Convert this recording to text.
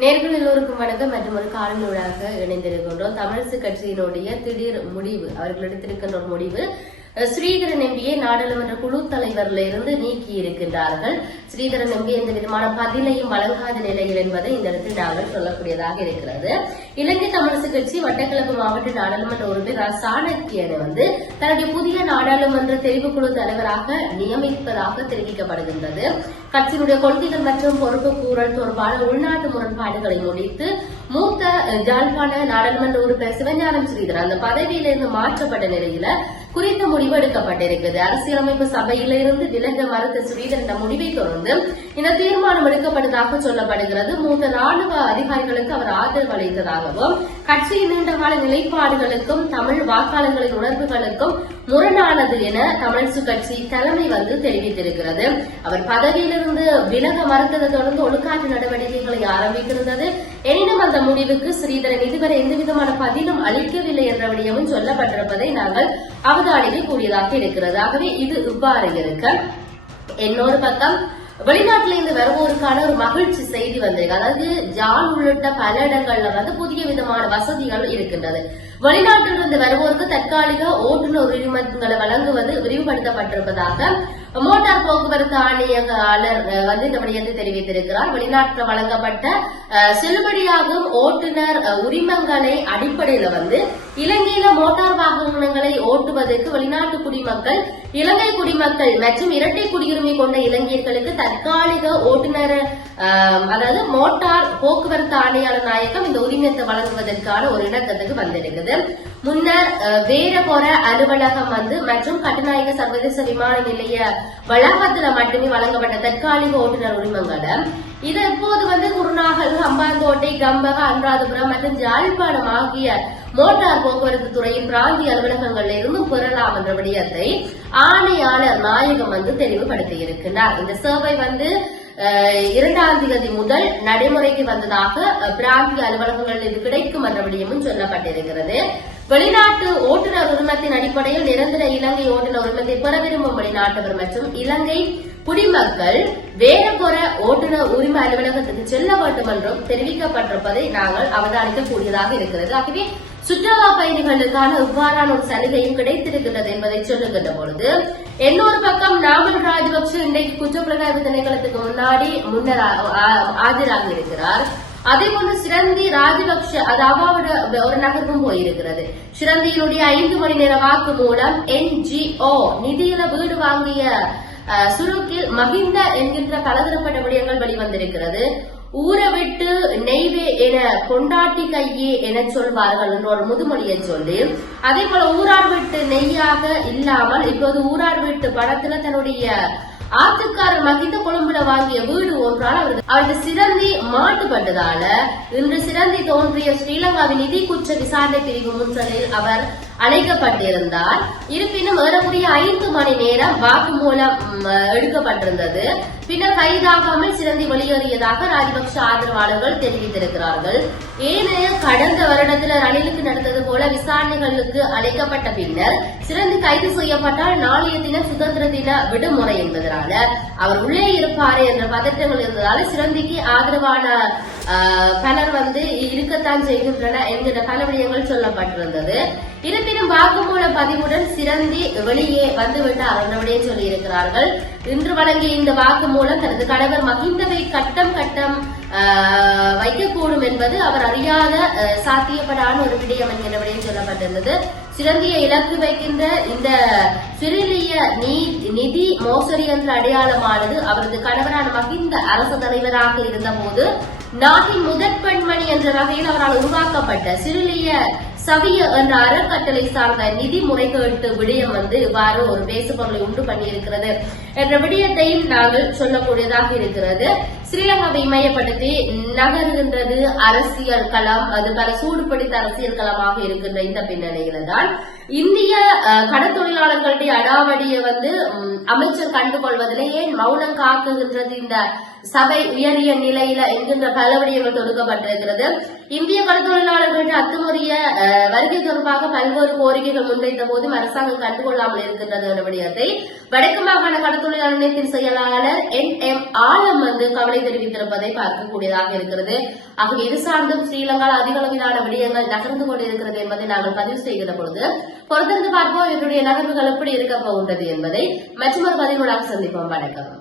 நேர்கள் எல்லோருக்கும் வணக்கம் மற்றும் ஒரு காணொலியாக இணைந்திருக்கின்றோம். தமிழரசு கட்சியினுடைய திடீர் முடிவு, அவர்கள் எடுத்திருக்கின்ற ஒரு முடிவு, ஸ்ரீதரன் எம்பியை நாடாளுமன்ற குழு தலைவரில் இருந்து நீக்கி இருக்கின்றார்கள். ஸ்ரீதரன் எம்பி எந்த விதமான பதிலையும் வழங்காத நிலையில் என்பதை இந்த இடத்தில் நாங்கள் சொல்லக்கூடியதாக இருக்கிறது. இலங்கை தமிழரசு கட்சி மட்டக்களப்பு மாவட்ட நாடாளுமன்ற உறுப்பினர் சாணக்கியனை தன்னுடைய புதிய நாடாளுமன்ற தெரிவுக்குழு தலைவராக நியமிப்பதாக தெரிவிக்கப்படுகின்றது. கட்சியினுடைய கொள்கைகள் மற்றும் பொறுப்பு கூறல் தொடர்பான உள்நாட்டு முரண்பாடுகளை முடித்து மூத்த ஜாழ்ப்பாண நாடாளுமன்ற உறுப்பினர் சிவஞானம் ஸ்ரீதரன் அந்த பதவியிலிருந்து மாற்றப்பட்ட நிலையில குறித்த முடிவு எடுக்கப்பட்டிருக்கிறது. அரசியலமைப்பு சபையிலிருந்து விலக மறுத்த ஸ்ரீதரன் முடிவை தொடர்ந்து இந்த தீர்மானம் எடுக்கப்பட்டதாக சொல்லப்படுகிறது. மூத்த ராணுவ அதிகாரிகளுக்கு அவர் ஆதரவு அளித்ததாகவும் கட்சியின் நீண்டகால நிலைப்பாடுகளுக்கும் தமிழ் வாக்காளர்களின் உணர்வுகளுக்கும் முரணானது என தமிழரசு கட்சி தலைமை தெரிவித்திருக்கிறது. அவர் பதவியிலிருந்து விலக மறுத்ததை தொடர்ந்து ஒழுக்காற்று நடவடிக்கைகளை ஆரம்பித்திருந்தது. எனினும் அந்த முடிவுக்கு ஸ்ரீதரன் இதுவரை எந்தவிதமான பதிலும் அளிக்கவில்லை என்ற விடயமும் சொல்லப்பட்டிருப்பதை நாங்கள் அவதானிக்க கூடியதாக இருக்கிறது. ஆகவே இது இவ்வாறு இருக்க, இன்னொரு பக்கம் வெளிநாட்டிலிருந்து வருவோருக்கான ஒரு மகிழ்ச்சி செய்தி வந்திருக்கு. அதாவது ஜான் உள்ளிட்ட பல இடங்கள்ல புதிய விதமான வசதிகள் இருக்கின்றது. வெளிநாட்டிலிருந்து வருவோருக்கு தற்காலிக ஓட்டுநர் உரிமங்களை வழங்குவது விரிவுபடுத்தப்பட்டிருப்பதாக மோட்டார் போக்குவரத்து ஆணையாளர் இந்த விடயத்தை தெரிவித்திருக்கிறார். வெளிநாட்டில் வழங்கப்பட்ட செல்லுபடியாகும் ஓட்டுநர் உரிமங்களை அடிப்படையில இலங்கையில மோட்டார் வாகனங்களை ஓட்டுவதற்கு வெளிநாட்டு குடிமக்கள், இலங்கை குடிமக்கள் மற்றும் இரட்டை குடியுரிமை கொண்ட இலங்கையர்களுக்கு தற்காலிக ஓட்டுநர் அதாவது மோட்டார் போக்குவரத்து ஆணையாளர் நாயகம் இந்த உரிமத்தை வழங்குவதற்கான ஒரு இணக்கத்துக்கு வந்திருக்குது. முன்னர் வேரபொர அலுவலகம் மற்றும் கட்டுநாயக சர்வதேச விமான நிலைய வளாகத்துல மட்டுமே வழங்கப்பட்ட தற்காலிக ஓட்டுநர் உரிமங்களை இது இப்போது குருநாகல், ஹம்பாந்தோட்டை, கம்பக, அனுராதபுரம் மற்றும் ஜாழ்ப்பாணம் ஆகிய மோட்டார் போக்குவரத்து துறையின் பிராந்திய அலுவலகங்களில் இருந்து பெறலாம் என்ற விடயத்தை ஆணையாளர் நாயகம் தெளிவுபடுத்தி இருக்கிறார். இந்த சேவை 2ஆம் தேதி முதல் நடைமுறைக்கு வந்ததாக பிராந்திய அலுவலகங்களில் இது கிடைக்கும் என்ற விடயமும் சொல்லப்பட்டிருக்கிறது. வெளிநாட்டு ஓட்டுநர் உரிமத்தின் அடிப்படையில் நிரந்தர இலங்கை ஓட்டுநர் உரிமத்தை பெற விரும்பும் வெளிநாட்டவர் மற்றும் இலங்கை குடிமக்கள் வேறொரு ஓட்டுநர் உரிமை அலுவலகத்துக்கு செல்ல வேண்டும் என்றும் தெரிவிக்கப்பட்டிருப்பதை நாங்கள் அவதானிக்கக்கூடியதாக இருக்கிறது. ஆகவே சுற்றுலா பயணிகளுக்கான இவ்வாறான ஒரு சலுகையும் கிடைத்திருக்கிறது என்பதை சொல்லுகின்ற பொழுது, இன்னொரு பக்கம் நாமல் ராஜபக்ஷ இன்றைக்கு குற்றப்புலனாய்வு திணைக்களத்துக்கு முன்னர் ஆஜராகி இருக்கிறார். அதே போன்று சிரந்தி ராஜபக்ஷ அதாவது ஒரு நகர்வும் போயிருக்கிறது. சிரந்தியினுடைய 5 மணி நேர வாக்கு மூலம் NGO நிதியில வீடு வாங்கிய சுருக்கில் மகிந்த என்கின்ற பலதரப்பட்ட விடயங்கள் வெளிவந்திருக்கிறது. ஊரை விட்டு நெய்வே என கொண்டாட்டி கையே என சொல்வார்கள் என்ற ஒரு முதுமொழியை சொல்லி, அதே போல ஊரார் விட்டு நெய்யாக இல்லாமல் இப்போது ஊரார் விட்டு படத்துல தன்னுடைய ஆத்துக்காரர் மகிந்த கொழும்புல வாங்கிய வீடு ஒன்றால் அவரது சிரந்தி மாட்டுப்பட்டதால இன்று சிரந்தி தோன்றிய ஸ்ரீலங்காவின் நிதி குற்ற விசாரணை பிரிவு முன்றலில் அவர் அழைக்கப்பட்டிருந்தார். இருப்பினும் ஏறக்குறைய 5 மணி நேரம் வாக்குமூலம் எடுக்கப்பட்டிருந்தது. பின்னர் கைதாகாமல் சிரந்தி வெளியேறியதாக ராஜபக்ஷ ஆதரவாளர்கள் தெரிவித்திருக்கிறார்கள். ஏனைய கடந்த வருடத்தில் ரணிலுக்கு நடந்தது போல விசாரணைகளுக்கு அழைக்கப்பட்ட பின்னர் சிரந்தி கைது செய்யப்பட்டால் நாளைய தினம் சுதந்திர தின விடுமுறை என்பதனால அவர் உள்ளே இருப்பாரு என்ற பதற்றங்கள் இருந்ததால சிரந்திக்கு ஆதரவான பலர் இருக்கத்தான் செய்கின்றன என்கிற பல விடயங்கள் சொல்லப்பட்டிருந்தது. இருப்பினும் வாக்குமூல பதிவுடன் சிரந்தி வெளியே வந்துவிட்டார் என்ற விடயம் சொல்லியிருக்கிறார்கள். இன்று வழங்கிய இந்த வாக்குமூலம் தனது கணவர் மகிந்தவை கட்டம் வைக்கக்கூடும் என்பது அவர் அறியாத சாத்தியப்படான ஒரு விடயம் என்கிற விடயம் சொல்லப்பட்டிருந்தது. சிரந்தியை இலக்கு வைக்கின்ற இந்த சிறிலிய நிதி மோசடி என்ற அடையாளமானது அவரது கணவரான மகிந்த அரசு தலைவராக இருந்தபோது நாட்டின் முதற் பெண்மணி என்ற வகையில் அவரால் உருவாக்கப்பட்ட சிறிலிய சவிய என்ற அறக்கட்டளை சார்ந்த நிதி முறைகேட்டு விடயம் இவ்வாறு ஒரு பேசுபொருளை உண்டு பண்ணியிருக்கிறது என்ற விடயத்தையும் நாங்கள் சொல்லக்கூடியதாக இருக்கிறது. ஸ்ரீலங்காவை மையப்படுத்தி நகர்கின்றது அரசியல் களம், அது பல சூடுபிடித்த அரசியல் களமாக இருக்கின்ற இந்த பின்னணியில தான் இந்திய கடற்தொழிலாளர்களுடைய அடாவடியை அமைச்சர் கண்டுகொள்வதிலே ஏன் மௌனம் காக்குகின்றது இந்த சபை உயரிய நிலையில என்கின்ற பல விடயங்கள் தொடுக்கப்பட்டிருக்கிறது. இந்திய கடற்தொழிலாளர்களின் அத்துமுறைய வருகை தொடர்பாக பல்வேறு கோரிக்கைகள் முன்வைத்த போதும் அரசாங்கம் கண்டுகொள்ளாமல் இருக்கின்றது என்ற விடயத்தை வடக்கு மாகாண கடற்தொழிலாளர் இணையத்தின் செயலாளர் NM ஆலம் கவலை தெரிவித்திருப்பதை பார்க்கக்கூடியதாக இருக்கிறது. ஆகவே இது சார்ந்தும் ஸ்ரீலங்காவில் அதிக அளவிலான விடயங்கள் நகர்ந்து கொண்டிருக்கிறது என்பதை நாங்கள் பதிவு செய்கிற பொழுது பொறுத்திருந்து பார்ப்போம் இவருடைய நகர்வுகள் எப்படி இருக்க போகின்றது என்பதை மற்றொரு பதிவுகளாக சந்திப்போம். வணக்கம்.